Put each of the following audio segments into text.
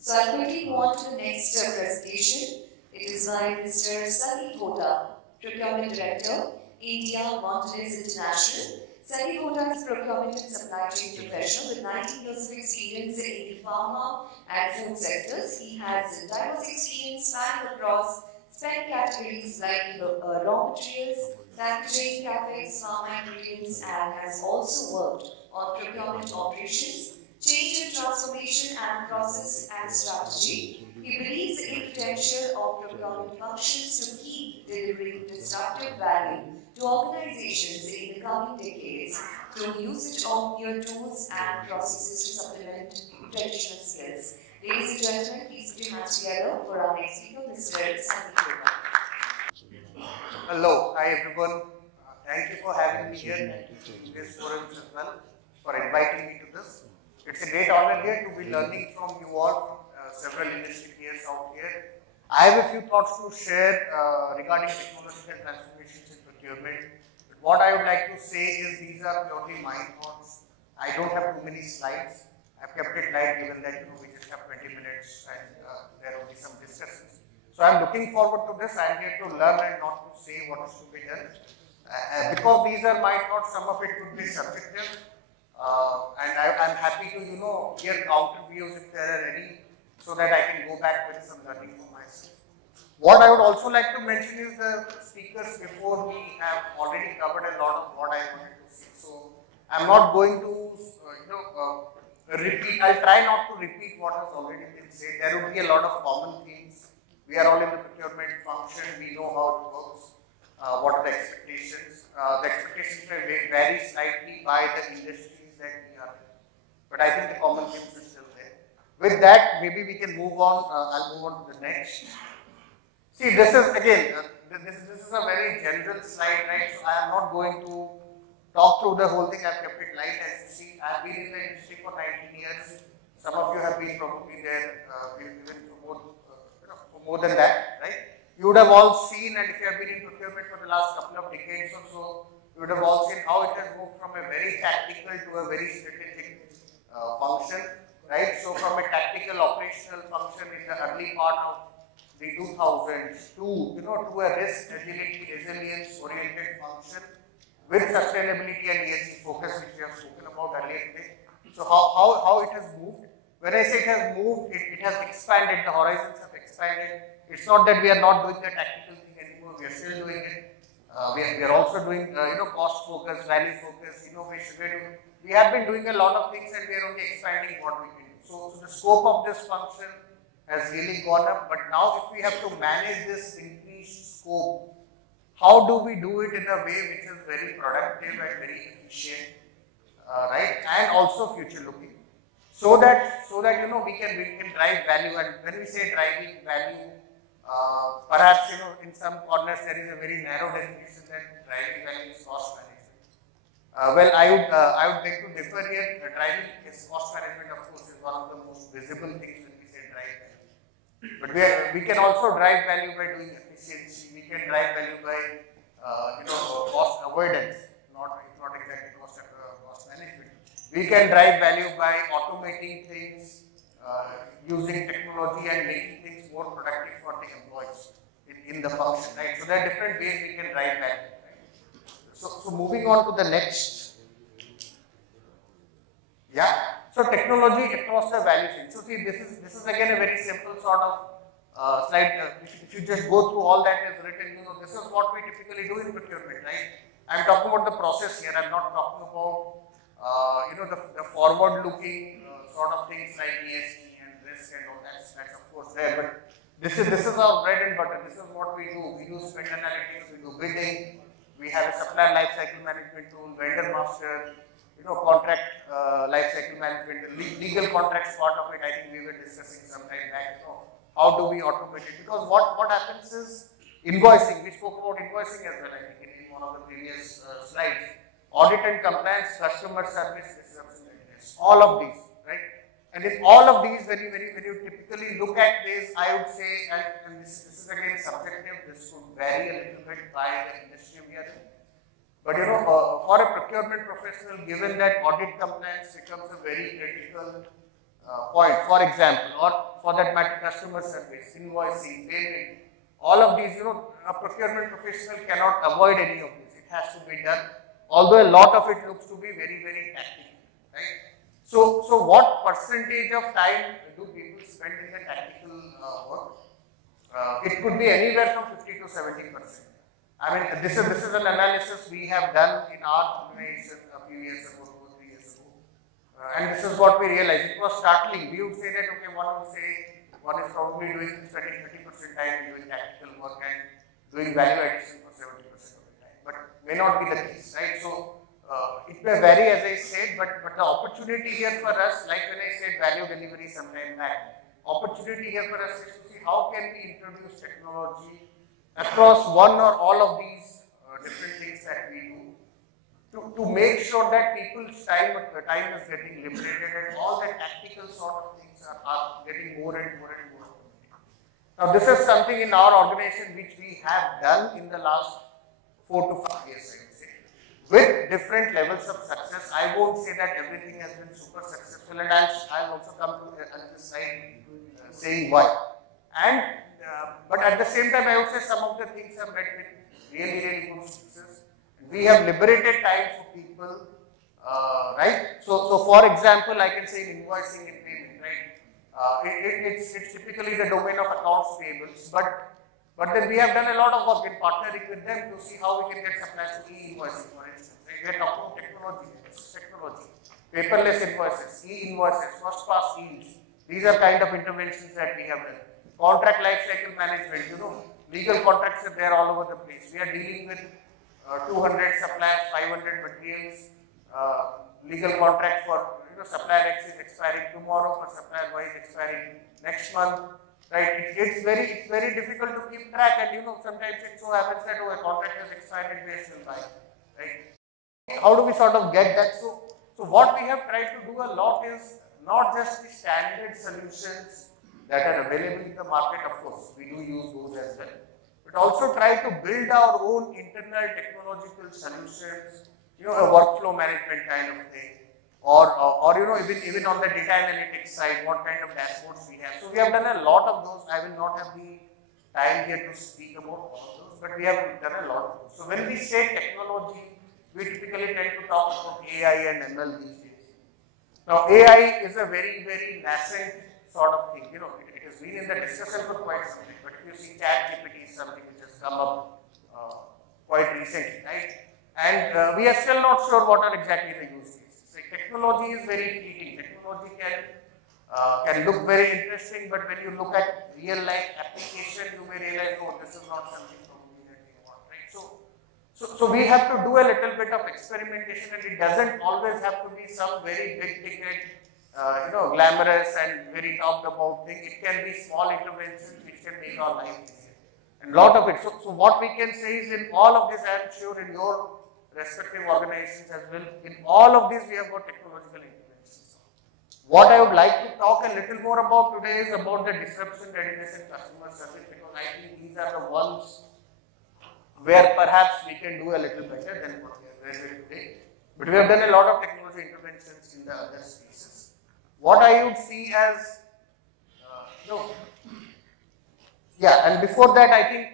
So I'll quickly move on to the next presentation. It is by Mr. Sudeep Hota, Procurement Director, India, Mondelez International. Sudeep Hota is Procurement and Supply Chain Professional with 19 years of experience in the pharma and food sectors. He has diverse experience spanning across spend categories like raw materials, packaging, CapEx, pharma ingredients, and has also worked on procurement operations, change and transformation, and process and strategy. He believes in the potential of procurement functions to keep delivering disruptive value to organizations in the coming decades through usage of new tools and processes to supplement traditional skills. Ladies and gentlemen, please put your hands together for our next speaker, Mr. Sudeep Hota. Hello, hi everyone. Thank you for having me here in this forum as well, for inviting me to this. It's a great honor here to be learning from you all, several industry peers out here. I have a few thoughts to share regarding technological transformations in procurement. But what I would like to say is these are purely my thoughts. I don't have too many slides. I've kept it light given that we just have 20 minutes and there will be some discussions. So I'm looking forward to this. I'm here to learn and not to say what is to be done. Because these are my thoughts, some of it could be subjective. And I'm happy to, hear counter views if there are any, so that I can go back with some learning for myself. What I would also like to mention is the speakers before me have already covered a lot of what I wanted to say. So I'm not going to, repeat. I'll try not to repeat what has already been said. There will be a lot of common themes. We are all in the procurement function. We know how it works. What are the expectations? The expectations may vary slightly by the industries that we are in. But I think the common themes are still there. With that, maybe we can move on. I'll move on to the next. See, this is again, this is a very general slide, right? So I am not going to talk through the whole thing. I've kept it light. As you see, I've been in the industry for 19 years. Some of you have been probably there even for more than that, right? You would have all seen, and if you have been in procurement for the last couple of decades or so, you would have all seen how it has moved from a very tactical to a very strategic function, right? So from a tactical operational function in the early part of the 2000s to, to a risk, agility, resilience oriented function with sustainability and ESG focus, which we have spoken about earlier today. So how it has moved? When I say it has moved, it has expanded, the horizons have expanded. It's not that we are not doing the tactical thing anymore, we are still doing it. We are also doing, cost focus, value focus, innovation. We have been doing a lot of things and we are only expanding what we can do. So the scope of this function has really gone up, but now if we have to manage this increased scope, how do we do it in a way which is very productive and very efficient, right, and also future looking, so that we can drive value. And when we say driving value, perhaps in some corners there is a very narrow definition that driving value is cost management. Well, I would beg to differ here. Driving is cost management, of course, is one of the most visible things when we say drive value. But we can also drive value by doing efficiency. We can drive value by cost avoidance, not exactly cost management. We can drive value by automating things, using technology and making things more productive for the employees in the function, right? So there are different ways we can drive value, right? So moving on to the next. Yeah. So technology across the value chain. So see, this is again a very simple sort of slide. If you just go through all that is written, this is what we typically do in procurement, right? I'm talking about the process here. I'm not talking about the forward-looking sort of things like ESG and risk and all that. That's of course there, but this is our bread and butter. This is what we do. We do spend analytics. We do bidding. We have a supplier lifecycle management tool, vendor master. Contract lifecycle management, the legal contracts part of it, I think we were discussing some time back. How do we automate it? Because what happens is invoicing. We spoke about invoicing as well, I think, in one of the previous slides. Audit and compliance, customer service, all of these, right? And in all of these, when you typically look at this, I would say, and this is again subjective. This could vary a little bit by the industry we are in. But for a procurement professional, given that audit compliance becomes a very critical point, for example, or for that matter, customer service, invoicing, payment, all of these, a procurement professional cannot avoid any of this. It has to be done, although a lot of it looks to be very, very tactical, right? So what percentage of time do people spend in the tactical work? It could be anywhere from 50 to 70%. I mean, this is an analysis we have done in our organization a few years ago, 2 or 3 years ago. And this is what we realized. It was startling. We would say that, okay, one is probably spending 30% time doing tactical work and doing value addition for 70% of the time. But may not be the case, right? So, it may vary, as I said, but the opportunity here for us, like when I said value delivery some time back, opportunity here for us is to see how can we introduce technology across one or all of these different things that we do to make sure that people's time is getting liberated and all the tactical sort of things are getting more and more and more. Now, this is something in our organization which we have done in the last 4 to 5 years, I would say, with different levels of success. I won't say that everything has been super successful, and I'll also come to this slide saying why. And but at the same time, I would say some of the things have met with really, really good success. We have liberated time for people, right? So for example, I can say in invoicing and payment, right? It's typically the domain of accounts payables, but then we have done a lot of work in partnering with them to see how we can get suppliers to e-invoicing, for instance. Right? We are talking technology, paperless invoices, e-invoices, first pass yields. These are kind of interventions that we have done. Contract life cycle management, legal contracts are there all over the place. We are dealing with 200 suppliers, 500 materials, legal contract for supplier X is expiring tomorrow, for supplier Y is expiring next month, right? It's very difficult to keep track, and sometimes it so happens that a contract has expired and we are still buying, right? How do we sort of get that? So what we have tried to do a lot is not just the standard solutions that are available in the market, of course, we do use those as well, but also try to build our own internal technological solutions, a workflow management kind of thing, or even on the data analytics side, what kind of dashboards we have. So we have done a lot of those. I will not have the time here to speak about all of those, but we have done a lot of those. So when we say technology, we typically tend to talk about AI and ML these days. Now, AI is a very, very nascent sort of thing, it has been in the discussion for quite some time, but if you see ChatGPT is something which has come up quite recently, right? And we are still not sure what are exactly the use cases. Like, technology is very fleeting. Technology can look very interesting, but when you look at real life application, you may realize, oh, this is not something probably that we want, right? So we have to do a little bit of experimentation, and it doesn't always have to be some very big ticket, glamorous and very talked about thing. It can be small interventions which can make our life easier. And lot of it. So what we can say is, in all of this, I am sure in your respective organizations as well, in all of this we have got technological interventions. What I would like to talk a little more about today is about the disruption readiness and customer service, because I think these are the ones where perhaps we can do a little better than what we are doing today. But we have done a lot of technology interventions in the other spaces. What I would see as, and before that, I think,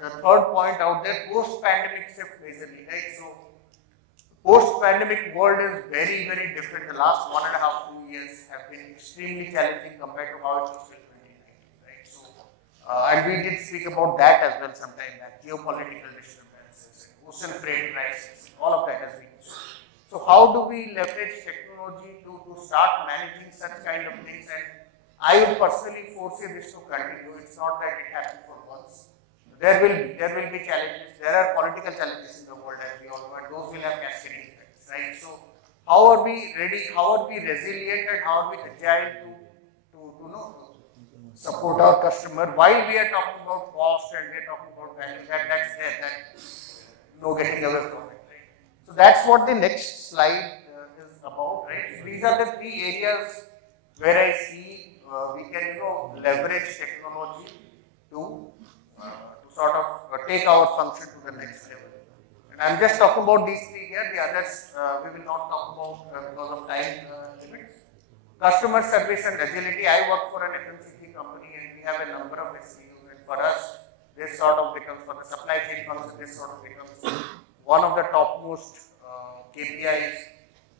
the third point out there, post-pandemic shift majorly, right? So, post-pandemic world is very, very different. The last 1.5 to 2 years have been extremely challenging compared to how it was till 2019, right? So, and we did speak about that as well sometime back, geopolitical disturbances, ocean freight crisis, all of that has been. So how do we leverage technology to start managing such kind of things? And I would personally foresee this to continue. It's not that it happened for once. There will be challenges. There are political challenges in the world, as we all know, and those will have cascading effects, right? So how are we ready? How are we resilient? And how are we agile to support our customer while we are talking about cost and we are talking about value? That's there. That's no getting away from it. So that's what the next slide is about, right? So these are the 3 areas where I see we can, leverage technology to sort of take our function to the next level. And I'm just talking about these 3 here. The others we will not talk about because of time limits. customer service and agility. I work for an FMCG company and we have a number of SKUs, and for us, this sort of becomes, for the supply chain function, this sort of becomes one of the topmost KPIs,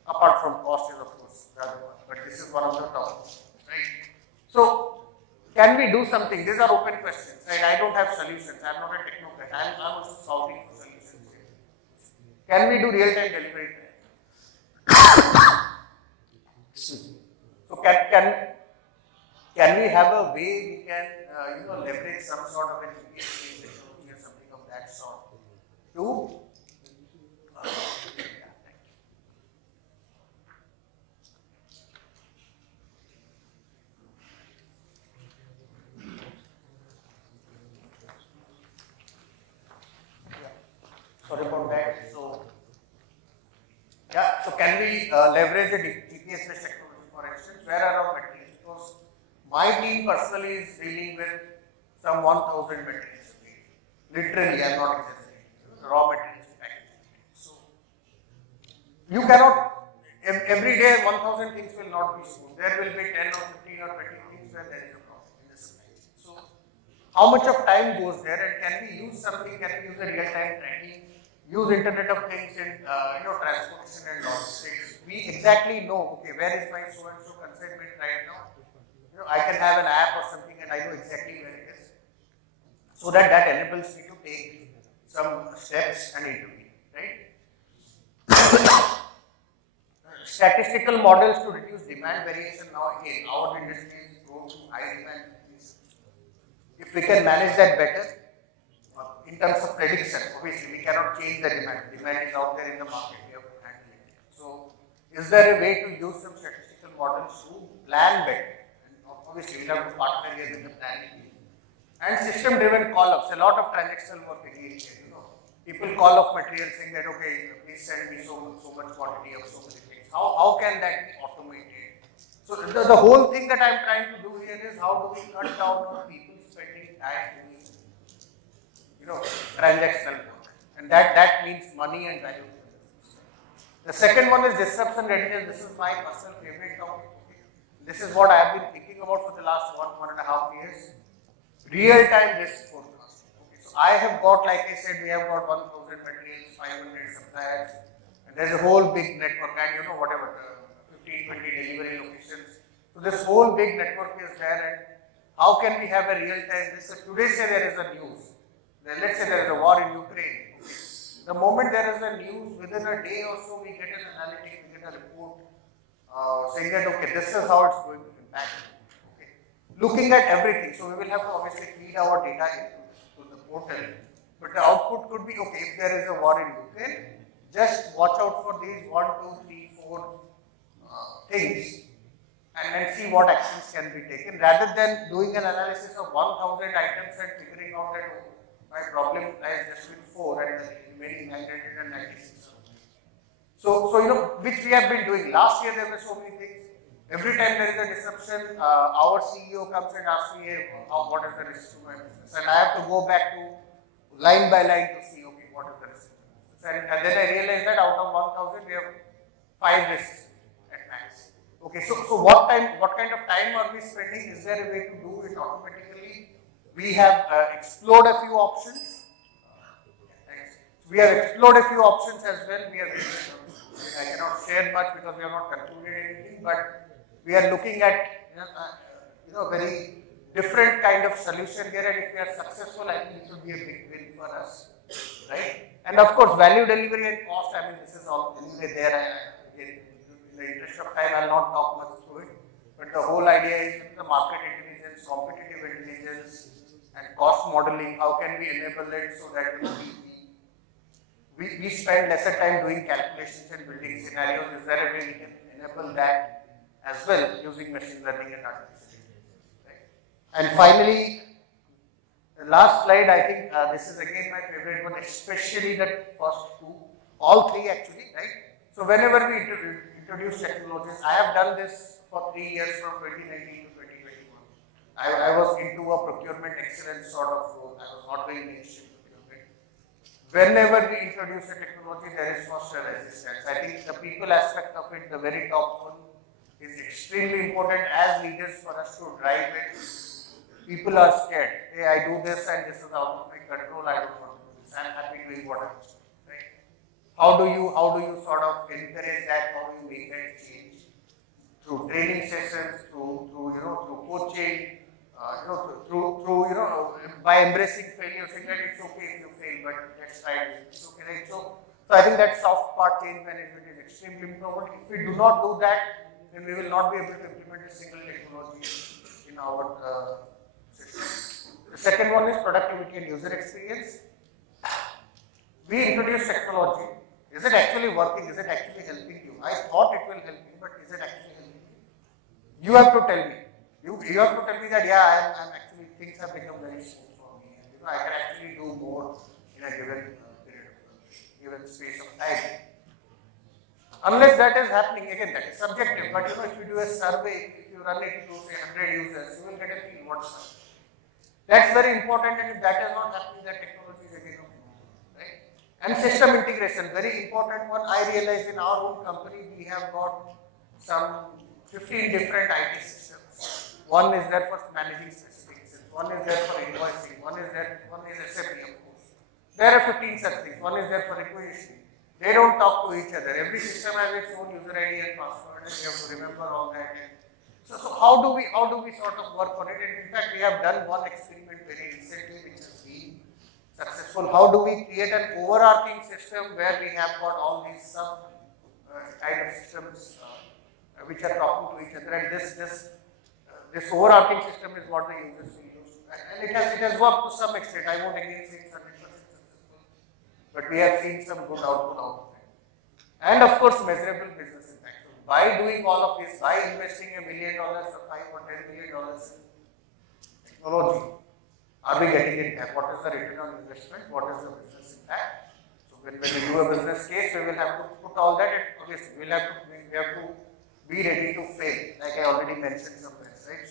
apart from cost is of course the other one, but this is one of the top, right? So, can we do something? These are open questions, right? I don't have solutions. I am not a technocrat. I am also solving for solutions here. Can we do real-time delivery? So can we have a way we can leverage some sort of an GPS technology or something of that sort to sorry about that. So yeah, so can we leverage the GPS based technology, for instance? Where are our materials? Because my team personally is dealing with some 1,000 materials a day. Literally, I am not exaggerating. Raw materials, packaging. So you cannot, every day 1,000 things will not be smooth. There will be 10 or 15 or 20 things where there is a problem in the supply chain. So how much of time goes there, and can we use something, can we use a real-time tracking? Use Internet of Things in transportation and logistics. We exactly know, okay, where is my so-and-so consignment right now? I can have an app or something and I know exactly where it is. So that enables me to take some steps and intervene, right? Statistical models to reduce demand variation. Now again, our industry is prone to high demand. If we can manage that better, in terms of prediction, obviously we cannot change the demand. Demand is out there in the market, we have to handle it. So, is there a way to use some statistical models to plan better? And obviously, we have to partner here with the planning. And system-driven call-ups, a lot of transactional work again here. People call up material saying that, okay, please send me so much quantity of so many things. How can that be automated? So, the whole thing that I am trying to do here is how do we cut down on people spending time doing transactional work, and that means money and value. The second one is disruption readiness. This is my personal favorite topic. This is what I have been thinking about for the last 1.5 years. Real-time risk forecasting. So I have got, like I said, we have got 1,000 materials, 500 suppliers, and there's a whole big network, and whatever, 15, 20 delivery locations. So this whole big network is there, and how can we have a real-time risk? Today say there is a news. Let's say there is a war in Ukraine. The moment there is a news, within a day or so, we get an analytic, we get a report saying that, okay, this is how it's going to impact. Okay. Looking at everything, so we will have to obviously feed our data into the portal. But the output could be, okay, if there is a war in Ukraine, just watch out for these 1, 2, 3, 4 things and see what actions can be taken, rather than doing an analysis of 1,000 items and figuring out that my problem lies just with 4 and the remaining 996. So which we have been doing. Last year there were so many things. Every time there is a disruption, our CEO comes and asks me, hey, what is the risk to my business? And I have to go back to line by line to see, okay, what is the risk? And then I realized that out of 1,000, we have 5 risks at max. Okay, so what kind of time are we spending? Is there a way to do it automatically? We have explored a few options. We have explored a few options as well. I cannot share much because we have not concluded anything, but we are looking at very different kind of solution here, and if we are successful, I think it will be a big win for us, right? And of course, value delivery and cost. I mean, this is all anyway there. Again, in the interest of time, I will not talk much through it. But the whole idea is the market intelligence, competitive intelligence, and cost modeling. How can we enable it so that we spend lesser time doing calculations and building scenarios? Is there a way we can enable that as well using machine learning and artificial intelligence? Right? And finally, the last slide, I think this is again my favorite one, especially the first two, all three actually, right? So whenever we introduce technologies, I have done this for 3 years from 2019 to 2021. I was into a procurement excellence sort of role. I was not doing mainstream procurement. Whenever we introduce a technology, there is first a resistance. I think the people aspect of it, the very top one, is extremely important as leaders for us to drive it. People are scared. Hey, I do this and this is out of my control. I don't want to do this. I'm happy doing what I'm doing. Right? How do you sort of encourage that? How do you make that change? Through training sessions, through coaching, by embracing failure, saying that it's okay if you fail, but let's try it. It's okay, right? So I think that soft part change management is extremely important. If we do not do that, then we will not be able to implement a single technology in our system. The second one is productivity and user experience. We introduced technology. Is it actually working? Is it actually helping you? I thought it will help me, but is it actually helping you? You have to tell me. You have to tell me that, yeah, I'm actually, things have become very smooth for me. And, I can actually do more in a given period of given space of time. Unless that is happening, again, that is subjective. But, if you do a survey, if you run it to, say, 100 users, you will get a feel what's up. That's very important, and if that is not happening, that technology is again of no, right? And system integration, very important one. I realized in our own company, we have got some 15 different IT systems. One is there for managing specifications, one is there for invoicing, one is SAP, of course. There are 15 such things. One is there for requisitioning. They don't talk to each other. Every system has its own user ID and password, and you have to remember all that. So how do we sort of work on it? And in fact, we have done one experiment very recently, which has been successful. How do we create an overarching system where we have got all these sub kind of systems which are talking to each other, and this overarching system is what the users will use, and it has worked to some extent. I won't again say it's 100% successful, but we have seen some good output out of it, and of course measurable business impact. So by doing all of this, by investing $1 million or $5 or $10 million in technology, are we getting it back? What is the return on investment? What is the business impact? So when we do a business case, we will have to put all that. Obviously, we have to be ready to fail, like I already mentioned somewhere, right?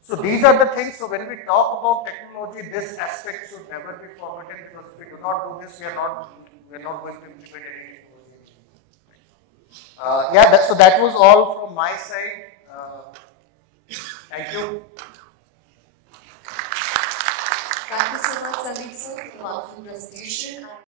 So these are the things. So when we talk about technology, this aspect should never be forgotten, because if we do not do this, we are not going to implement any technology. So that was all from my side. Thank you. Thank you so much, Sudeep sir, for the wonderful presentation.